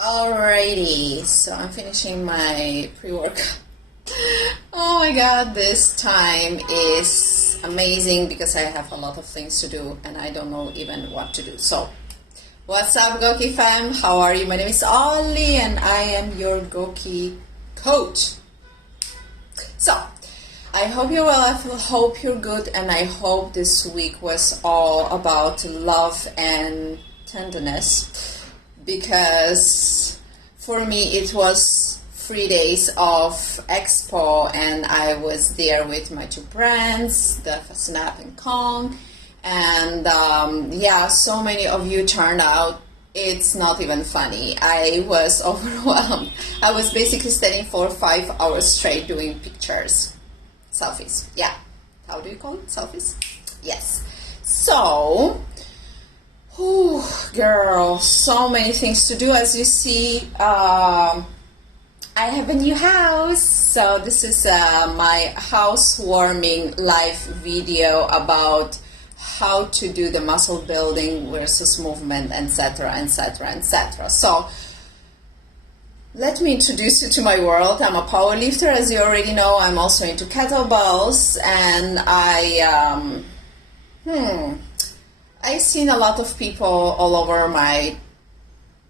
Alrighty, so I'm finishing my pre-workout. Oh my god, this time is amazing because I have a lot of things to do and I don't know even what to do. So, what's up, GOQII fam? How are you? My name is Olly and I am your GOQII coach. So, I hope you're well, I hope you're good, and I hope this week was all about love and tenderness. Because for me it was 3 days of expo and I was there with my two brands, the Snap and Kong, and yeah, so many of you turned out. It's not even funny. I was overwhelmed. I was basically standing for 5 hours straight doing pictures, selfies. Yeah, how do you call it? Selfies? Yes. So girl, so many things to do. As you see, I have a new house. So this is my housewarming live video about how to do the muscle building versus movement, etc., etc., etc. So let me introduce you to my world. I'm a powerlifter, as you already know. I'm also into kettlebells, and I've seen a lot of people all over my,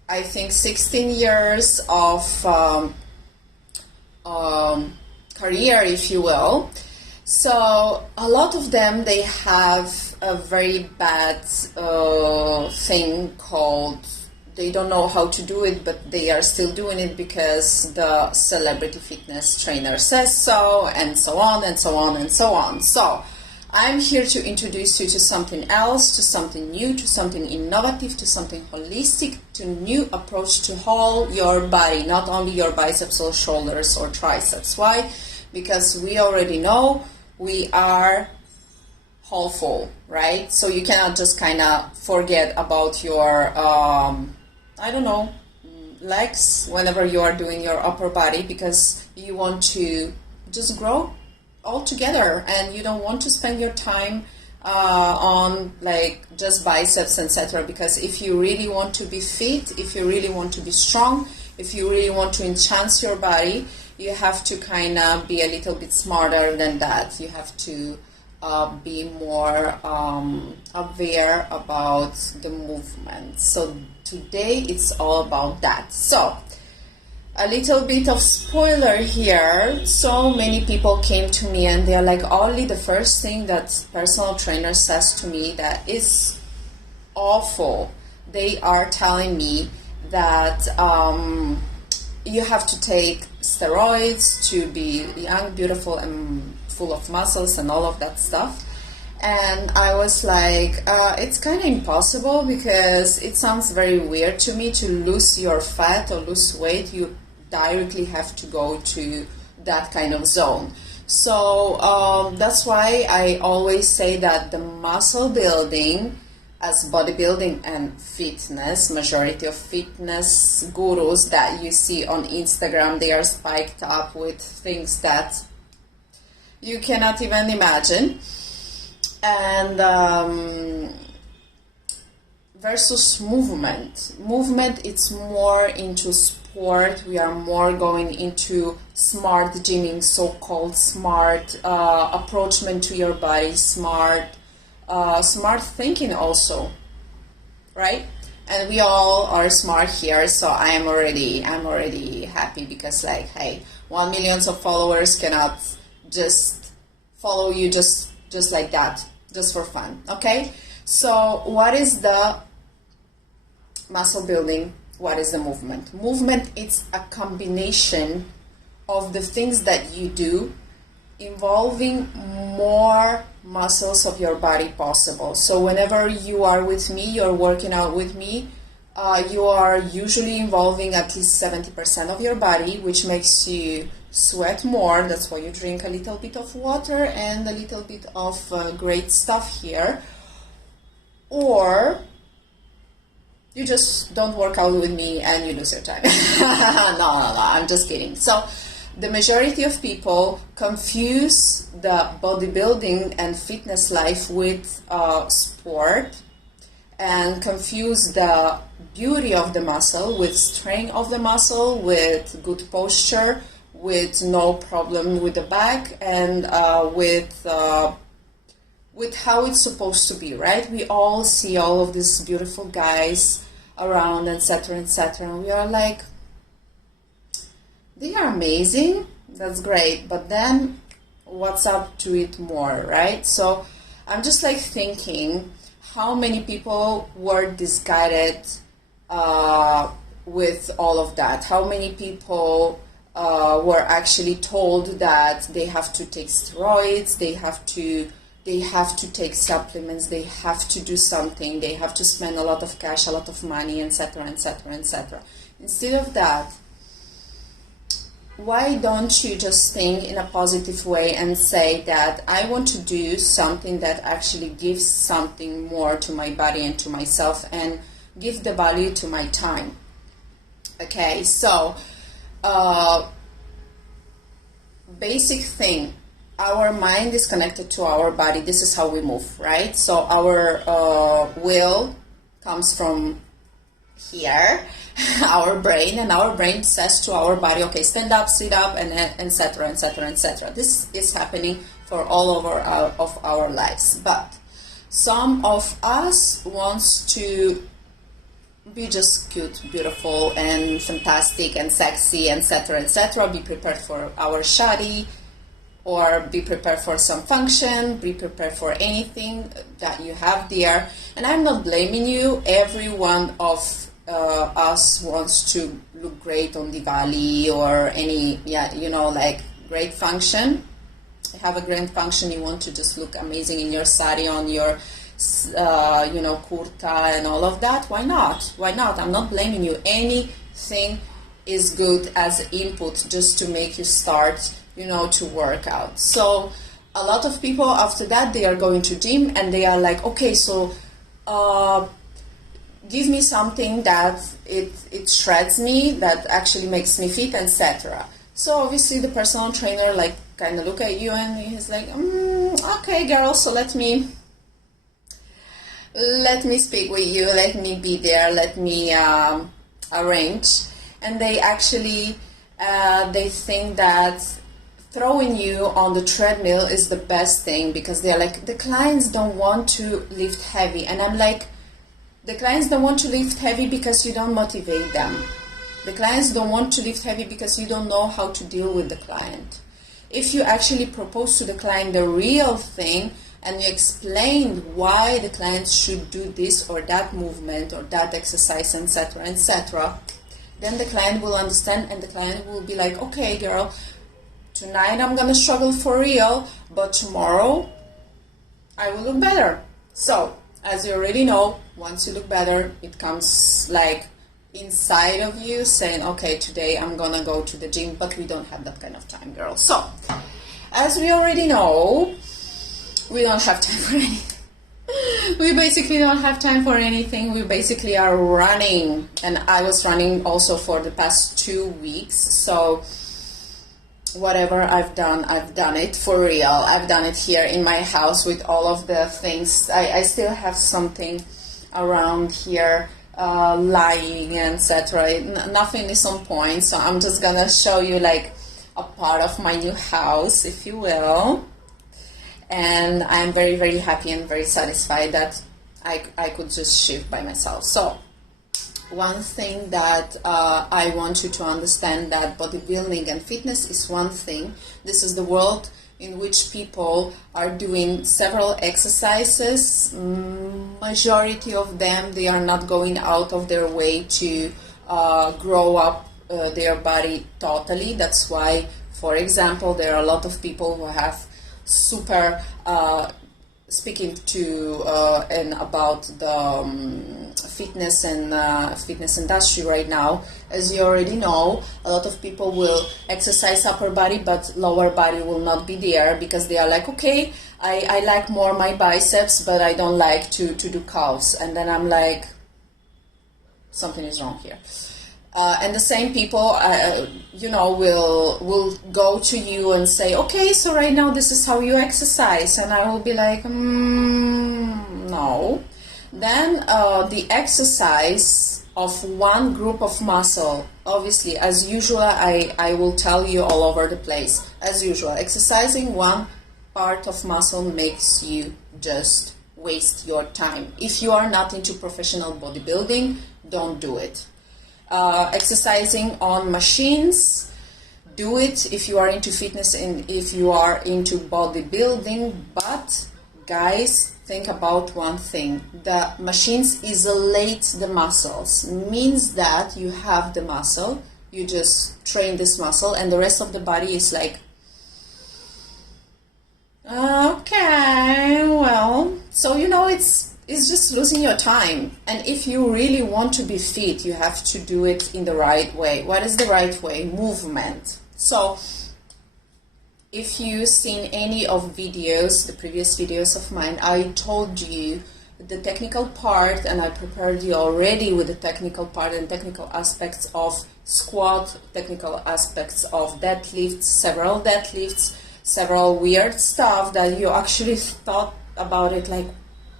I think, 16 years of career, if you will. So a lot of them, they have a very bad thing called, they don't know how to do it, but they are still doing it because the celebrity fitness trainer says so, and so on, and so on, and so on. So I'm here to introduce you to something else, to something new, to something innovative, to something holistic, to new approach to whole your body, not only your biceps or shoulders or triceps. Why? Because we already know we are whole full, right? So you cannot just kind of forget about your, I don't know, legs whenever you are doing your upper body, because you want to just grow all together and you don't want to spend your time on like just biceps, etc. Because if you really want to be fit, if you really want to be strong, if you really want to enhance your body, you have to kind of be a little bit smarter than that. You have to be more aware about the movement. So today it's all about that. So a little bit of spoiler here. So many people came to me and they're like, Olly, the first thing that personal trainer says to me that is awful. They are telling me that you have to take steroids to be young, beautiful, and full of muscles and all of that stuff. And I was like, it's kind of impossible, because it sounds very weird to me to lose your fat or lose weight. You directly have to go to that kind of zone. So that's why I always say that the muscle building, as bodybuilding and fitness, majority of fitness gurus that you see on Instagram, they are spiked up with things that you cannot even imagine. And versus movement. Movement, it's more into sport. We are more going into smart gymming, so-called smart approachment to your body, smart thinking also, right? And we all are smart here, so I'm already happy, because like, hey, 1 million of followers cannot just follow you just like that, just for fun. Okay, so what is the muscle building? What is the movement? Movement, it's a combination of the things that you do involving more muscles of your body possible. So whenever you are with me, you're working out with me, you are usually involving at least 70% of your body, which makes you sweat more. That's why you drink a little bit of water and a little bit of great stuff here. Or you just don't work out with me and you lose your time. No, I'm just kidding. So the majority of people confuse the bodybuilding and fitness life with sport, and confuse the beauty of the muscle, with strength of the muscle, with good posture, with no problem with the back, and with how it's supposed to be, right? We all see all of these beautiful guys around, etc., etc., and we are like, they are amazing, that's great, but then what's up to it more, right? So I'm just like thinking, how many people were disguided with all of that? How many people were actually told that they have to take steroids, they have to take supplements, they have to do something, they have to spend a lot of cash, a lot of money, etc., etc., etc. Instead of that, why don't you just think in a positive way and say that I want to do something that actually gives something more to my body and to myself, and give the value to my time? Okay, so basic thing, our mind is connected to our body. This is how we move, right? So our will comes from here, our brain, and our brain says to our body, okay, stand up, sit up, and etc., etc., etc. This is happening for all over of our lives, but some of us wants to be just cute, beautiful, and fantastic, and sexy, etc., etc. Be prepared for our shawty, or be prepared for some function, be prepared for anything that you have there. And I'm not blaming you. Every one of us wants to look great on Diwali or any, like great function. You have a great function, you want to just look amazing in your sari, on your kurta and all of that. Why not? Why not? I'm not blaming you. Anything is good as input just to make you start, to work out. So a lot of people after that, they are going to gym and they are like, okay, so give me something that it shreds me, that actually makes me fit, etc. So obviously the personal trainer like kind of look at you and he's like, okay girl, so let me speak with you, let me be there, let me arrange. And they actually they think that throwing you on the treadmill is the best thing, because they're like, the clients don't want to lift heavy. And I'm like, the clients don't want to lift heavy because you don't motivate them. The clients don't want to lift heavy because you don't know how to deal with the client. If you actually propose to the client the real thing and you explain why the client should do this or that movement or that exercise, etc., etc., then the client will understand, and the client will be like, okay girl, tonight I'm gonna struggle for real, but tomorrow I will look better. So as you already know, once you look better, it comes like inside of you saying, okay, today I'm gonna go to the gym, but we don't have that kind of time, girl. So as we already know, we don't have time for anything. We basically don't have time for anything. We basically are running, and I was running also for the past 2 weeks. So whatever I've done it for real. I've done it here in my house with all of the things. I still have something around here lying, etc. Nothing is on point, so I'm just gonna show you like a part of my new house, if you will. And I'm very, very happy and very satisfied that I could just shift by myself. So one thing that I want you to understand, that bodybuilding and fitness is one thing. This is the world in which people are doing several exercises. Majority of them, they are not going out of their way to grow up their body totally. That's why, for example, there are a lot of people who have super speaking to and about the fitness and fitness industry right now. As you already know, a lot of people will exercise upper body, but lower body will not be there, because they are like, okay, I like more my biceps, but I don't like to do calves. And then I'm like, something is wrong here. And the same people, will go to you and say, okay, so right now this is how you exercise. And I will be like, no. Then the exercise of one group of muscle. Obviously, as usual, I will tell you all over the place. As usual, exercising one part of muscle makes you just waste your time. If you are not into professional bodybuilding, don't do it. Exercising on machines, do it if you are into fitness and if you are into bodybuilding, but guys, think about one thing. The machines isolate the muscles, means that you have the muscle, you just train this muscle, and the rest of the body is like, okay, well, so it's just losing your time. And if you really want to be fit, you have to do it in the right way. What is the right way? Movement. So if you've seen any of videos, the previous videos of mine, I told you the technical part, and I prepared you already with the technical part and technical aspects of squat, technical aspects of deadlifts, several weird stuff that you actually thought about it like,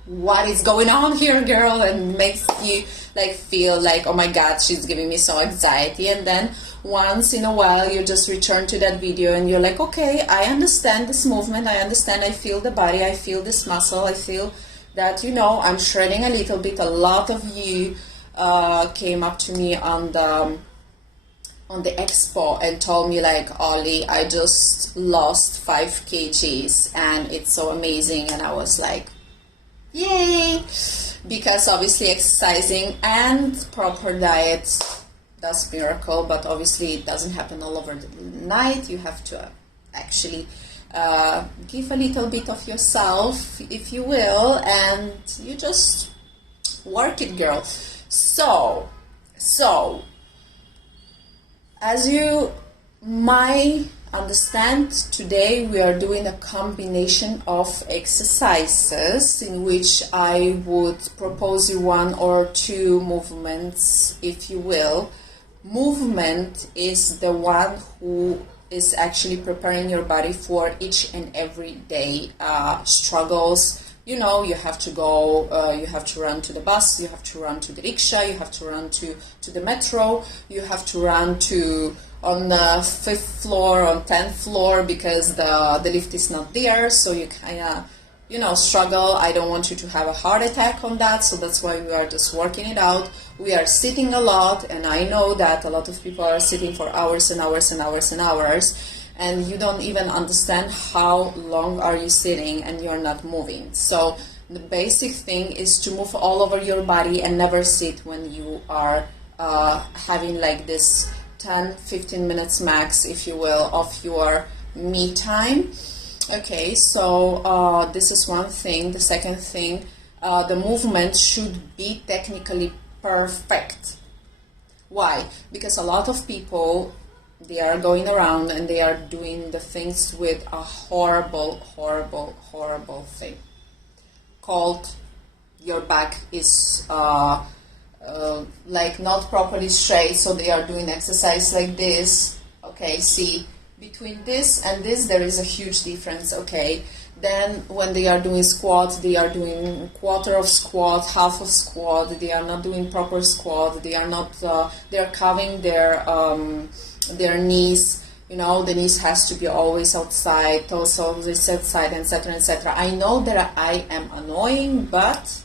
what is going on here, girl? And makes you like feel like, oh my god, she's giving me so anxiety. And then once in a while you just return to that video and you're like, okay, I understand this movement, I understand, I feel the body, I feel this muscle, I feel that, I'm shredding a little bit. A lot of you came up to me on the expo and told me like, Olly, I just lost 5 kgs and it's so amazing. And I was like, yay, because obviously exercising and proper diet does miracle, but obviously it doesn't happen all over the night. You have to actually give a little bit of yourself, if you will, and you just work it, girl. So as you might understand, today we are doing a combination of exercises in which I would propose you 1 or 2 movements, if you will. Movement is the one who is actually preparing your body for each and every day struggles. You have to go, you have to run to the bus, you have to run to the rickshaw, you have to run to the metro, you have to run on the 5th floor, on 10th floor, because the lift is not there, so you kind of, struggle. I don't want you to have a heart attack on that, so that's why we are just working it out. We are sitting a lot, and I know that a lot of people are sitting for hours and hours and hours and hours, and you don't even understand how long are you sitting and you're not moving. So the basic thing is to move all over your body and never sit when you are having like this 10-15 minutes max, if you will, of your me time. Okay, so this is one thing. The second thing, the movement should be technically perfect. Why? Because a lot of people, they are going around and they are doing the things with a horrible thing called your back is like not properly straight, so they are doing exercise like this. Okay, see, between this and this there is a huge difference. Okay, then when they are doing squat, they are doing quarter of squat, half of squat, they are not doing proper squat, they are not they are covering their knees. The knees has to be always outside, toes always outside, etc., etc. I know that I am annoying, but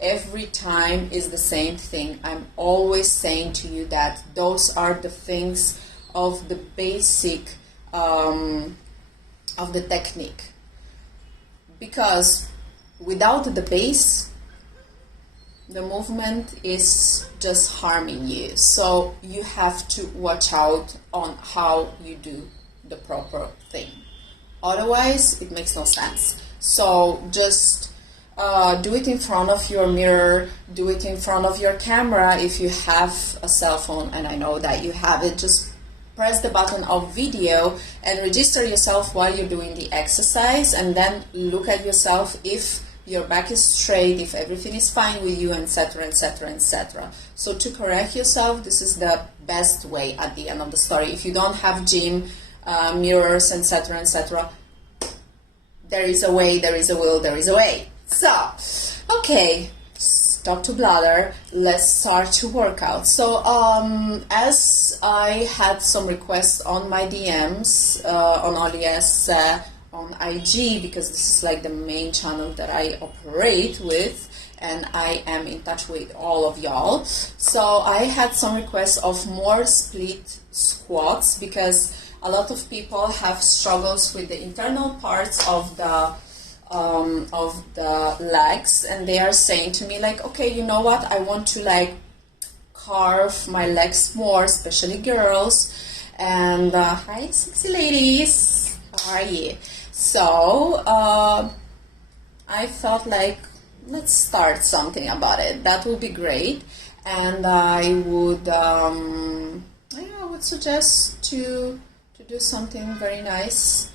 every time is the same thing. I'm always saying to you that those are the things of the basic of the technique, because without the base, the movement is just harming you. So you have to watch out on how you do the proper thing. Otherwise, it makes no sense. So just do it in front of your mirror, do it in front of your camera if you have a cell phone, and I know that you have it. Just press the button of video and register yourself while you're doing the exercise, and then look at yourself if your back is straight, if everything is fine with you, etc., etc., etc. So to correct yourself, this is the best way at the end of the story. If you don't have gym, mirrors, etc., etc., there is a way, there is a will, there is a way. So, okay, top to bladder, let's start to work out. So as I had some requests on my DMs on OLYS on IG, because this is like the main channel that I operate with, and I am in touch with all of y'all. So I had some requests of more split squats, because a lot of people have struggles with the internal parts of the legs, and they are saying to me like, okay, you know what, I want to like carve my legs more, especially girls. And hi sexy ladies, how are you? So I felt like, let's start something about it. That would be great. And I would suggest to do something very nice.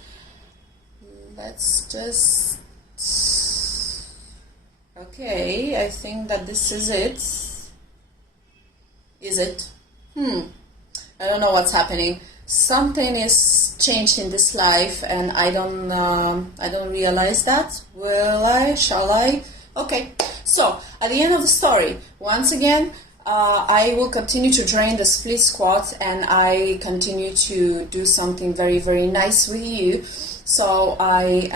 Let's just, okay, I think that this is it. Is it? I don't know what's happening. Something is changed in this life, and I don't realize that. Will I? Shall I? Okay. So at the end of the story, once again, I will continue to train the split squat, and I continue to do something very, very nice with you. So I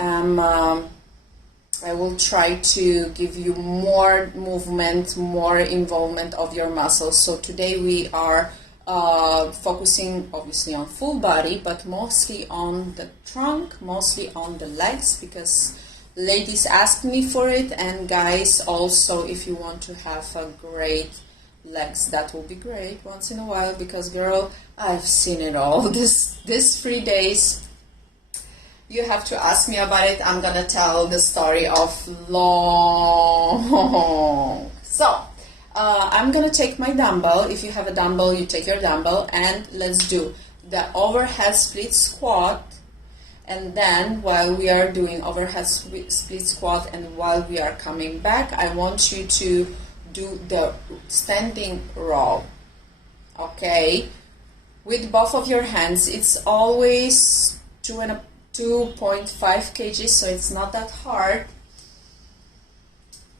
will try to give you more movement, more involvement of your muscles. So today we are focusing obviously on full body, but mostly on the trunk, mostly on the legs, because ladies ask me for it, and guys also, if you want to have a great legs, that will be great once in a while, because girl, I've seen it all. This 3 days, you have to ask me about it. I'm gonna tell the story of long. So I'm gonna take my dumbbell. If you have a dumbbell, you take your dumbbell, and let's do the overhead split squat. And then while we are doing overhead split squat, and while we are coming back, I want you to do the standing row, okay, with both of your hands. It's always 2.5 kg, so it's not that hard.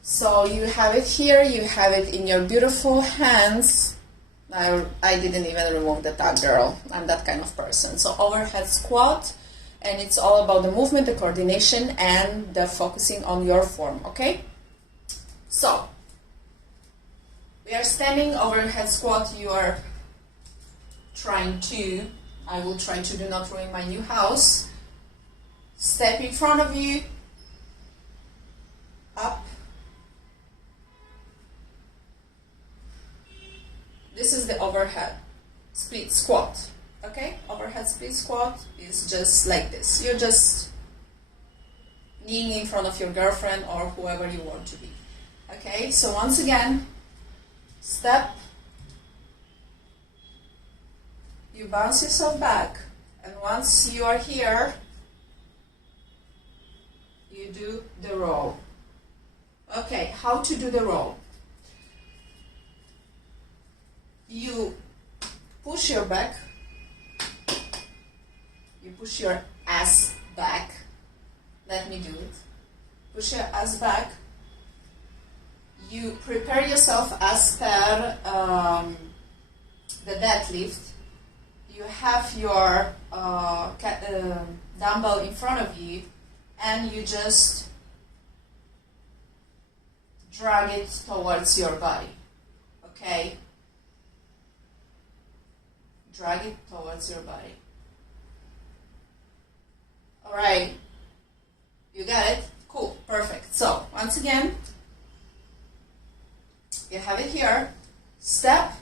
So you have it here, you have it in your beautiful hands. I didn't even remove the tag, girl. I'm that kind of person. So overhead squat, and it's all about the movement, the coordination, and the focusing on your form, okay? So we are standing overhead squat. You are trying to, I will try to do not ruin my new house. Step in front of you, up. This is the overhead split squat, okay? Overhead split squat is just like this. You're just kneeling in front of your girlfriend or whoever you want to be, okay? So once again, step, you bounce yourself back, and once you are here, you do the roll. Okay, how to do the roll? You push your back, you push your ass back. Let me do it. Push your ass back. You prepare yourself as per the deadlift. You have your dumbbell in front of you, and you just drag it towards your body, okay? Drag it towards your body. All right, you got it? Cool, perfect. So once again, you have it here. Step,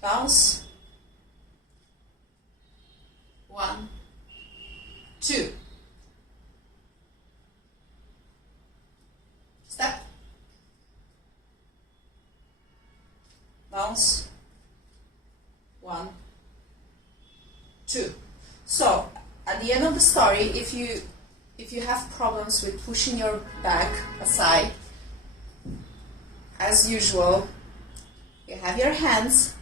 bounce, 1, 2. Step, bounce, 1, 2. So at the end of the story, if you have problems with pushing your back aside, as usual, you have your hands,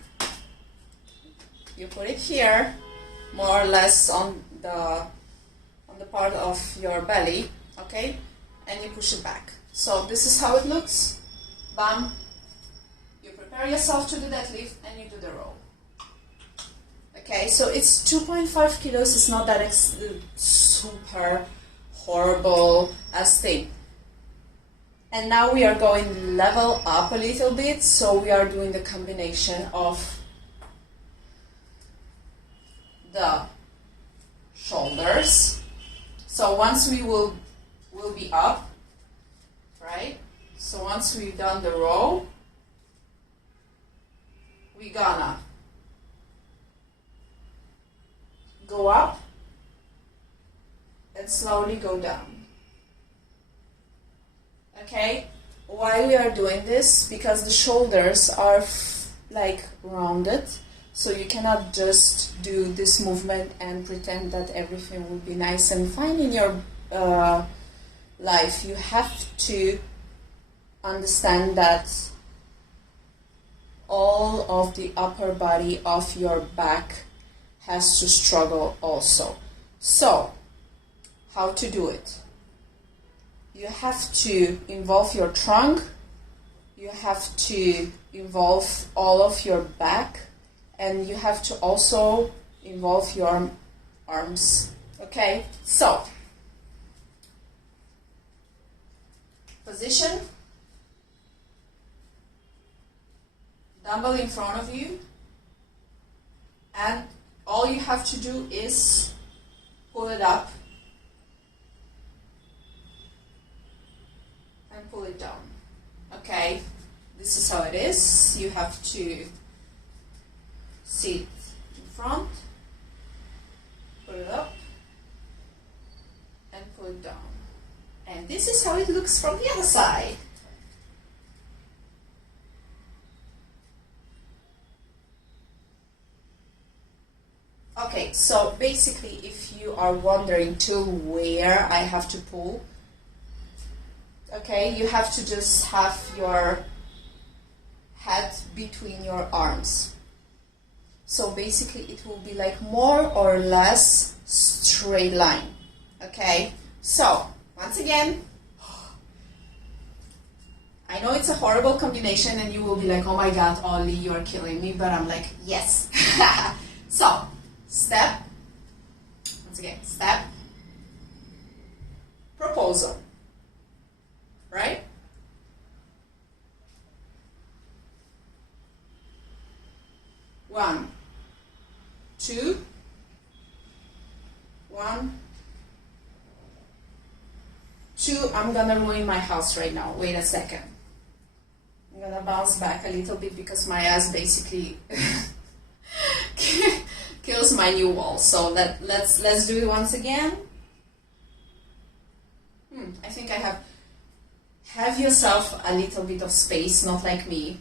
you put it here, more or less on the part of your belly, okay? and you push it back. So this is how it looks. Bam. You prepare yourself to do that lift and you do the row. Okay, so it's 2.5 kilos. It's not that super horrible as thing. And now we are going level up a little bit. So we are doing the combination of the shoulders. So once we will be up, right? So once we've done the row, we're gonna go up and slowly go down. Okay? Why we are doing this? Because the shoulders are like rounded, so you cannot just do this movement and pretend that everything will be nice and fine in your life. You have to understand that all of the upper body of your back has to struggle also. So, how to do it? You have to involve your trunk, you have to involve all of your back, and you have to also involve your arms. Okay, so position, dumbbell in front of you, and all you have to do is pull it up and pull it down. Okay, this is how it is. You have to sit in front, pull it up, and pull it down. And this is how it looks from the other side. Okay, so basically if you are wondering till where I have to pull, okay, you have to just have your head between your arms. So basically it will be like more or less straight line. Okay, so once again, I know it's a horrible combination and you will be like, oh my god, Olly, you're killing me, but I'm like, yes. So, step, once again, step, proposal, right? One, two, one, two. I'm gonna ruin my house right now. Wait a second. I'm gonna bounce back a little bit because my ass basically kills my new wall. So let's do it once again. I think I have yourself a little bit of space, not like me.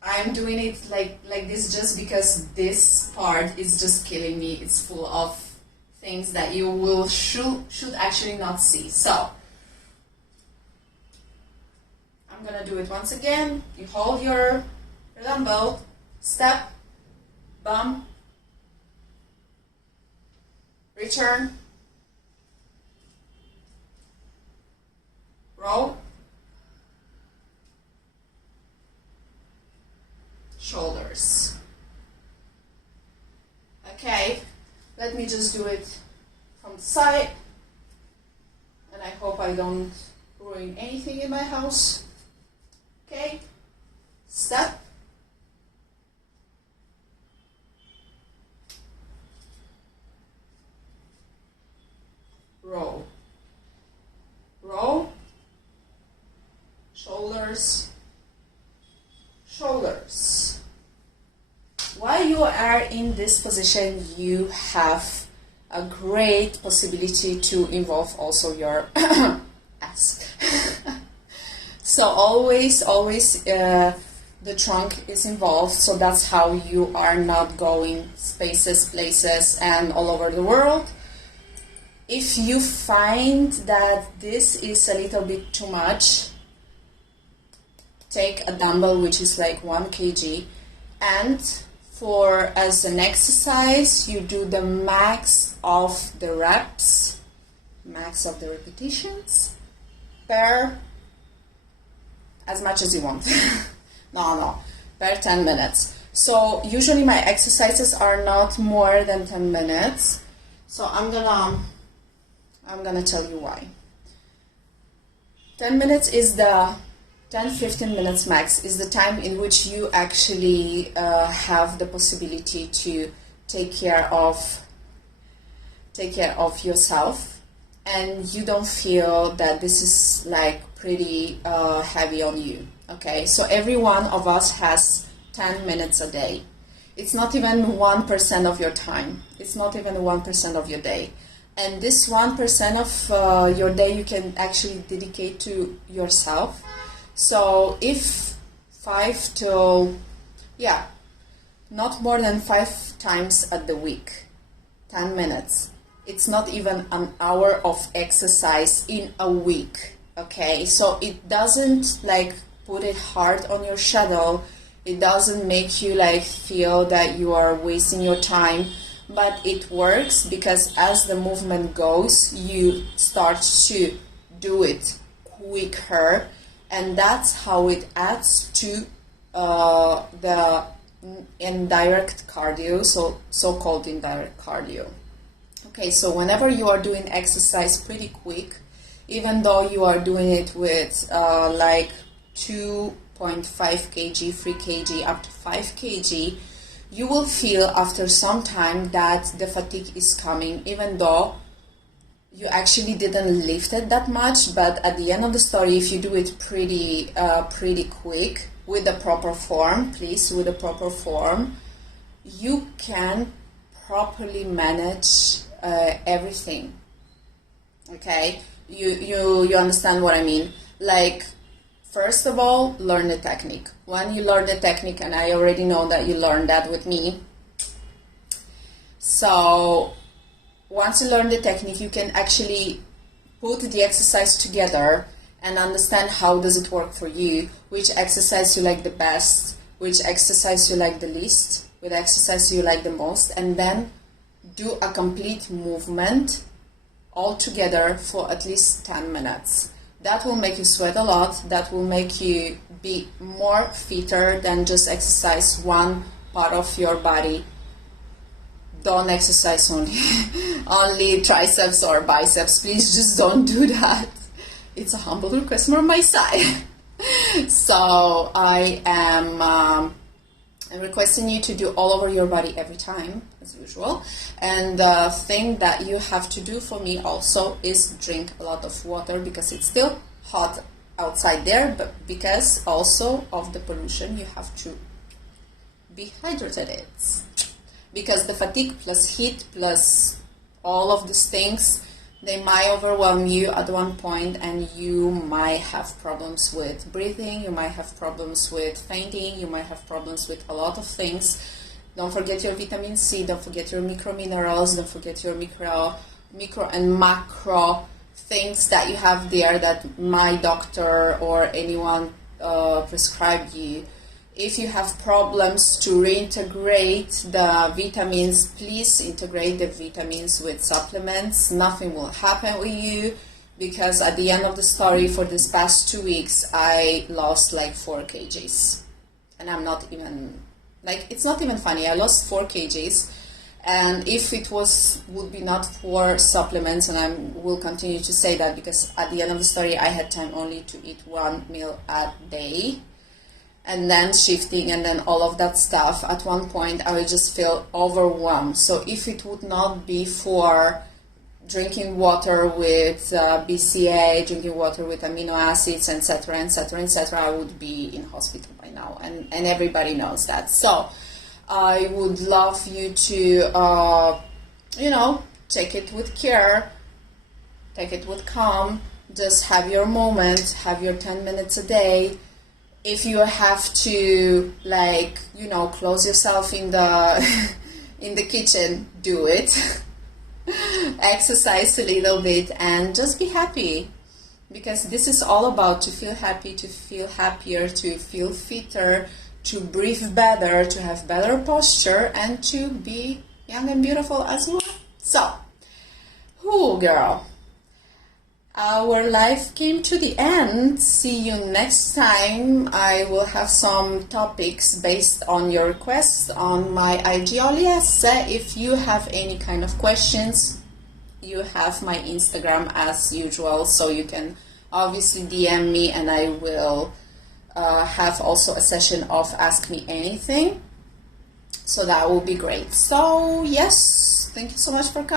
I'm doing it like this just because this part is just killing me. It's full of things that you will should actually not see. So I'm gonna do it once again. You hold your dumbbell, step, bump, return, row, shoulders. Okay, let me just do it from the side, and I hope I don't ruin anything in my house. Okay, step, row, row, shoulders, shoulders. While you are in this position, you have a great possibility to involve also your ass. So always the trunk is involved, so that's how you are not going spaces, places, and all over the world. If you find that this is a little bit too much, take a dumbbell which is like 1 kg, and for as an exercise you do the max of the reps, max of the repetitions, per as much as you want. No, per 10 minutes. So usually my exercises are not more than 10 minutes. So I'm gonna tell you why. 10 minutes is the 10-15 minutes max is the time in which you actually have the possibility to take care of yourself, and you don't feel that this is like pretty heavy on you. Okay, so every one of us has 10 minutes a day. It's not even 1% of your time. It's not even 1% of your day. And this 1% of your day you can actually dedicate to yourself. So if not more than 5 times at the week, 10 minutes. It's not even an hour of exercise in a week. Okay, so it doesn't like put it hard on your schedule. It doesn't make you like feel that you are wasting your time, but it works because as the movement goes, you start to do it quicker, and that's how it adds to the indirect cardio, so-called indirect cardio. Okay, so whenever you are doing exercise pretty quick, even though you are doing it with like 2.5 kg, 3 kg, up to 5 kg, you will feel after some time that the fatigue is coming, even though you actually didn't lift it that much. But at the end of the story, if you do it pretty quick with the proper form, you can properly manage everything. Okay, you understand what I mean? Like, first of all, learn the technique. When you learn the technique, and I already know that you learned that with me, so once you learn the technique, you can actually put the exercise together and understand how does it work for you, which exercise you like the best, which exercise you like the least, which exercise you like the most, and then do a complete movement all together for at least 10 minutes. That will make you sweat a lot. That will make you be more fitter than just exercise one part of your body. Don't exercise only triceps or biceps. Please just don't do that. It's a humble request from my side. So I am I'm requesting you to do all over your body every time, as usual. And the thing that you have to do for me also is drink a lot of water, because it's still hot outside there, but because also of the pollution, you have to be hydrated. Because the fatigue plus heat plus all of these things, they might overwhelm you at one point, and you might have problems with breathing, you might have problems with fainting, you might have problems with a lot of things. Don't forget your vitamin C, don't forget your microminerals, don't forget your micro and macro things that you have there that my doctor or anyone prescribed you. If you have problems to reintegrate the vitamins, please integrate the vitamins with supplements. Nothing will happen with you, because at the end of the story, for this past 2 weeks, I lost like 4 kgs. And I'm not even, like, it's not even funny. I lost 4 kgs. And if it would be not for supplements, and I will continue to say that, because at the end of the story, I had time only to eat 1 meal a day. And then shifting and then all of that stuff, at one point I would just feel overwhelmed. So if it would not be for drinking water with BCA, drinking water with amino acids, etc., I would be in hospital by now. And everybody knows that. So I would love you to, take it with care, take it with calm, just have your moment, have your 10 minutes a day. If you have to, close yourself in the in the kitchen, do it. Exercise a little bit and just be happy, because this is all about to feel happy, to feel happier, to feel fitter, to breathe better, to have better posture, and to be young and beautiful as well. So, girl, our life came to the end. See you next time. I will have some topics based on your requests on my IG Olly. If you have any kind of questions, you have my Instagram as usual, so you can obviously DM me, and I will have also a session of Ask Me Anything. So that will be great. So yes, thank you so much for coming.